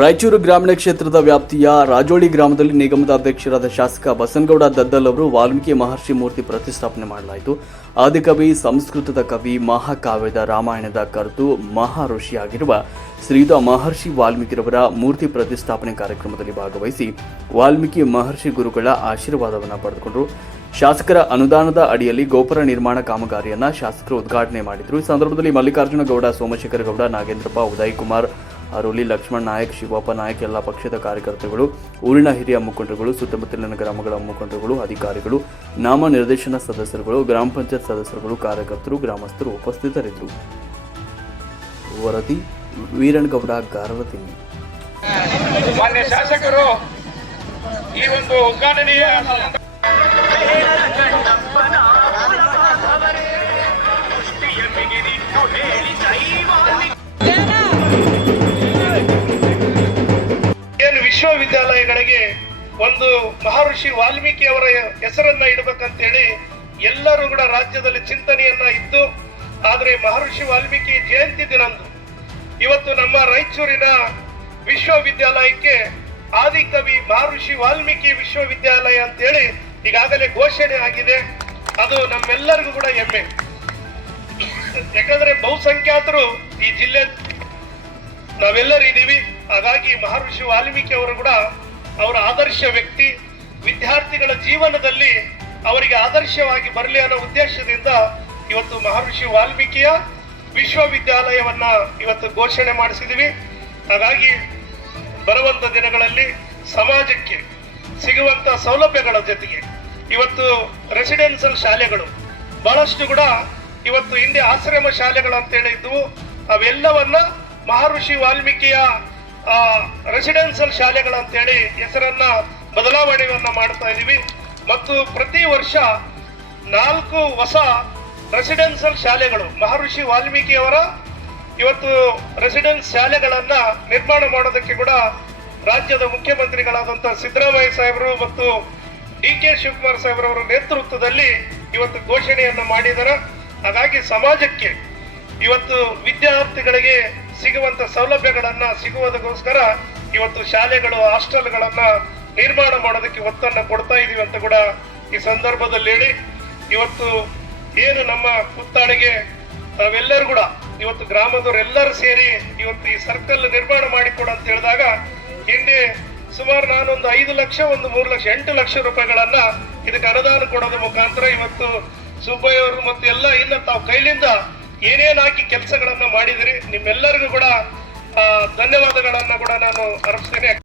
ರಾಯಚೂರು ಗ್ರಾಮೀಣ ಕ್ಷೇತ್ರದ ವ್ಯಾಪ್ತಿಯ ರಾಜೋಳಿ ಗ್ರಾಮದಲ್ಲಿ ನಿಗಮದ ಅಧ್ಯಕ್ಷರಾದ ಶಾಸಕ ಬಸನಗೌಡ ದದ್ದಲ್ ಅವರು ವಾಲ್ಮೀಕಿ ಮಹರ್ಷಿ ಮೂರ್ತಿ ಪ್ರತಿಷ್ಠಾಪನೆ ಮಾಡಲಾಯಿತು. ಆದಿಕವಿ ಸಂಸ್ಕೃತದ ಕವಿ, ಮಹಾಕಾವ್ಯದ ರಾಮಾಯಣದ ಕರ್ತು ಮಹಾ ಋಷಿಯಾಗಿರುವ ಶ್ರೀಧಾ ಮಹರ್ಷಿ ವಾಲ್ಮೀಕಿರವರ ಮೂರ್ತಿ ಪ್ರತಿಷ್ಠಾಪನೆ ಕಾರ್ಯಕ್ರಮದಲ್ಲಿ ಭಾಗವಹಿಸಿ ವಾಲ್ಮೀಕಿ ಮಹರ್ಷಿ ಗುರುಗಳ ಆಶೀರ್ವಾದವನ್ನು ಪಡೆದುಕೊಂಡರು. ಶಾಸಕರ ಅನುದಾನದ ಅಡಿಯಲ್ಲಿ ಗೋಪುರ ನಿರ್ಮಾಣ ಕಾಮಗಾರಿಯನ್ನು ಶಾಸಕರು ಉದ್ಘಾಟನೆ ಮಾಡಿದರು. ಈ ಸಂದರ್ಭದಲ್ಲಿ ಮಲ್ಲಿಕಾರ್ಜುನ ಗೌಡ, ಸೋಮಶೇಖರ ಗೌಡ, ನಾಗೇಂದ್ರಪ್ಪ ಉದಯ್ ಕುಮಾರ್ ಅರೋಲಿ ಲಕ್ಷ್ಮಣ್ ನಾಯಕ್ ಶಿವಪ್ಪ ನಾಯಕ್ ಎಲ್ಲ ಪಕ್ಷದ ಕಾರ್ಯಕರ್ತರುಗಳು ಊರಿನ ಹಿರಿಯ ಮುಖಂಡರುಗಳು ಸುತ್ತಮುತ್ತಲಿನ ಗ್ರಾಮಗಳ ಮುಖಂಡರುಗಳು ಅಧಿಕಾರಿಗಳು ನಾಮ ನಿರ್ದೇಶನ ಸದಸ್ಯರುಗಳು ಗ್ರಾಮ ಪಂಚಾಯತ್ ಸದಸ್ಯರುಗಳು ಕಾರ್ಯಕರ್ತರು ಗ್ರಾಮಸ್ಥರು ಉಪಸ್ಥಿತರಿದ್ದರು. ವರದಿ ವೀರಣ್ಣಗೌಡ ಗಾರವತಿನಿ. ಮಾನ್ಯ ಶಾಸಕರು ಈ ಒಂದು ಉದ್ಘಾಟನೆಯ ಏನು ವಿಶ್ವವಿದ್ಯಾಲಯಗಳಿಗೆ ಒಂದು ಮಹರ್ಷಿ ವಾಲ್ಮೀಕಿ ಅವರ ಹೆಸರನ್ನ ಇಡಬೇಕಂತೇಳಿ ಎಲ್ಲರೂ ಕೂಡ ರಾಜ್ಯದಲ್ಲಿ ಚಿಂತನೆಯನ್ನ ಇದ್ದು, ಆದ್ರೆ ಮಹರ್ಷಿ ವಾಲ್ಮೀಕಿ ಜಯಂತಿ ದಿನಂದು ಇವತ್ತು ನಮ್ಮ ರಾಯಚೂರಿನ ವಿಶ್ವವಿದ್ಯಾಲಯಕ್ಕೆ ಆದಿಕವಿ ಮಹರ್ಷಿ ವಾಲ್ಮೀಕಿ ವಿಶ್ವವಿದ್ಯಾಲಯ ಅಂತೇಳಿ ಈಗಾಗಲೇ ಘೋಷಣೆ ಆಗಿದೆ. ಅದು ನಮ್ಮೆಲ್ಲರಿಗೂ ಕೂಡ ಹೆಮ್ಮೆ. ಯಾಕಂದ್ರೆ ಬಹುಸಂಖ್ಯಾತರು ಈ ಜಿಲ್ಲೆ ನಾವೆಲ್ಲರೂ ಇದ್ದೀವಿ ಹಾಗಾಗಿ ಮಹರ್ಷಿ ವಾಲ್ಮೀಕಿ ಅವರು ಕೂಡ ಅವರ ಆದರ್ಶ ವ್ಯಕ್ತಿ, ವಿದ್ಯಾರ್ಥಿಗಳ ಜೀವನದಲ್ಲಿ ಅವರಿಗೆ ಆದರ್ಶವಾಗಿ ಬರಲಿ ಅನ್ನೋ ಉದ್ದೇಶದಿಂದ ಇವತ್ತು ಮಹರ್ಷಿ ವಾಲ್ಮೀಕಿಯ ವಿಶ್ವವಿದ್ಯಾಲಯವನ್ನ ಇವತ್ತು ಘೋಷಣೆ ಮಾಡಿಸಿದೀವಿ. ಹಾಗಾಗಿ ಬರುವಂತ ದಿನಗಳಲ್ಲಿ ಸಮಾಜಕ್ಕೆ ಸಿಗುವಂತ ಸೌಲಭ್ಯಗಳ ಜೊತೆಗೆ ಇವತ್ತು ರೆಸಿಡೆನ್ಷಿಯಲ್ ಶಾಲೆಗಳು ಬಹಳಷ್ಟು ಕೂಡ ಇವತ್ತು ಹಿಂದೆ ಆಶ್ರಮ ಶಾಲೆಗಳು ಅಂತ ಹೇಳಿದ್ವು ಅವೆಲ್ಲವನ್ನ ಮಹರ್ಷಿ ವಾಲ್ಮೀಕಿಯ ರೆಸಿಡೆನ್ಷಿಯಲ್ ಶಾಲೆಗಳು ಅಂತೇಳಿ ಹೆಸರನ್ನ ಬದಲಾವಣೆಯನ್ನ ಮಾಡ್ತಾ ಇದ್ದೀವಿ ಮತ್ತು ಪ್ರತಿ ವರ್ಷ ನಾಲ್ಕು ಹೊಸ ರೆಸಿಡೆನ್ಷಿಯಲ್ ಶಾಲೆಗಳು, ಮಹರ್ಷಿ ವಾಲ್ಮೀಕಿಯವರ ಇವತ್ತು ರೆಸಿಡೆನ್ಸ್ ಶಾಲೆಗಳನ್ನ ನಿರ್ಮಾಣ ಮಾಡೋದಕ್ಕೆ ಕೂಡ ರಾಜ್ಯದ ಮುಖ್ಯಮಂತ್ರಿಗಳಾದಂಥ ಸಿದ್ದರಾಮಯ್ಯ ಸಾಹೇಬರು ಮತ್ತು ಡಿ ಕೆ ಶಿವಕುಮಾರ್ ಸಾಹೇಬರವರ ನೇತೃತ್ವದಲ್ಲಿ ಇವತ್ತು ಘೋಷಣೆಯನ್ನು ಮಾಡಿದ್ದಾರೆ ಹಾಗಾಗಿ ಸಮಾಜಕ್ಕೆ ಇವತ್ತು ವಿದ್ಯಾರ್ಥಿಗಳಿಗೆ ಸಿಗುವಂತ ಸೌಲಭ್ಯಗಳನ್ನ ಸಿಗುವುದಕ್ಕೋಸ್ಕರ ಇವತ್ತು ಶಾಲೆಗಳು, ಹಾಸ್ಟೆಲ್ಗಳನ್ನ ನಿರ್ಮಾಣ ಮಾಡೋದಕ್ಕೆ ಒತ್ತನ್ನ ಕೊಡ್ತಾ ಇದೀವಿ ಅಂತ ಕೂಡ ಈ ಸಂದರ್ಭದಲ್ಲಿ ಹೇಳಿ. ಇವತ್ತು ಏನು ನಮ್ಮ ಪುತ್ತಾಳಿಗೆ ನಾವೆಲ್ಲರೂ ಕೂಡ, ಇವತ್ತು ಗ್ರಾಮದವರೆಲ್ಲರೂ ಸೇರಿ ಇವತ್ತು ಈ ಸರ್ಕಲ್ ನಿರ್ಮಾಣ ಮಾಡಿಕೊಡು ಅಂತ ಹೇಳಿದಾಗ ಹಿಂದೆ ಸುಮಾರು ನಾನೊಂದು ಐದು ಲಕ್ಷ, ಒಂದು ಮೂರು ಲಕ್ಷ, ಎಂಟು ಲಕ್ಷ ರೂಪಾಯಿಗಳನ್ನ ಇದಕ್ಕೆ ಅನುದಾನ ಕೊಡೋದ್ರ ಮುಖಾಂತರ ಇವತ್ತು ಸುಬ್ಬಯ್ಯ ಅವರು ಮತ್ತು ಎಲ್ಲ ಇನ್ನ ತಾವು ಕೈಲಿಂದ ಏನೇನ್ ಹಾಕಿ ಕೆಲಸಗಳನ್ನ ಮಾಡಿದಿರಿ ನಿಮ್ಮೆಲ್ಲರಿಗೂ ಕೂಡ ಧನ್ಯವಾದಗಳನ್ನು ಕೂಡ ನಾನು ಅರ್ಪಿಸ್ತೇನೆ.